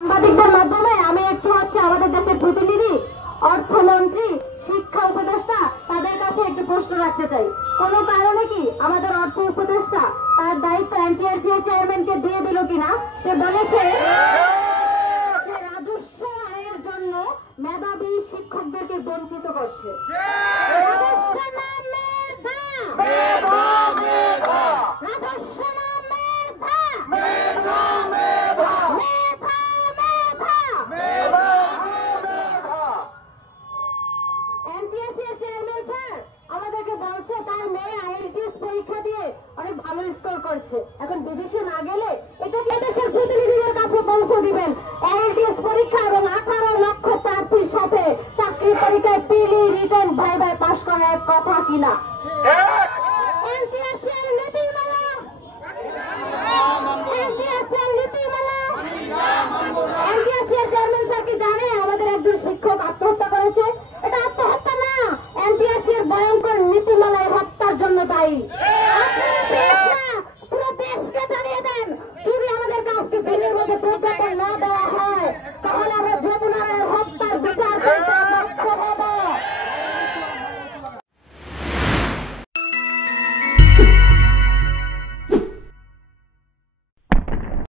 সাংবাদিকদের মাধ্যমে আমি একটু আমাদের দেশের প্রতিনিধি, অর্থমন্ত্রী, শিক্ষা উপদেষ্টা তাদের কাছে একটু প্রশ্ন রাখতে চাই। কোন কারণে কি আমাদের অর্থ উপদেষ্টা তার দায়িত্ব এনটিআরসি চেয়ারম্যানকে দিয়ে দিল কিনা? সে বলেছে সে রাজস্ব আয়ের জন্য মেধাবী শিক্ষকদেরকে বঞ্চিত করছে। রাজস্ব না মেধা, রাজস্ব না মেধা, মেধা মেধা, মেধা মেধা। এনটিআরসি এর চেয়ারম্যান স্যার আমাদেরকে বলছে তার মেয়ে আইএলটিএস পরীক্ষা দিয়ে অনেক ভালো স্কোর করছে, এখন বিদেশে না গেলে এটা কি দেশের প্রতিনিধিদের কাছে পৌঁছে দিবেন? আইএলটিএস পরীক্ষা এবং 18 লক্ষ প্রার্থীর সাথে চাকরি পরীক্ষায় পিলি রিটার্ন ভাই পাস করার এক কথা কিনা? এনটিআরসি এর নীতিমালা, এনটিআরসি এর নীতিমালা, এনটিআরসি এর চেয়ারম্যান স্যার কি জানে আমাদের একজন শিক্ষক আত্মহত্যা করেছে? এটা আত্মহত্যা না, এনটিআরসি এর ভয়ঙ্কর নীতিমালায় হত্যার জন্য দায়ী।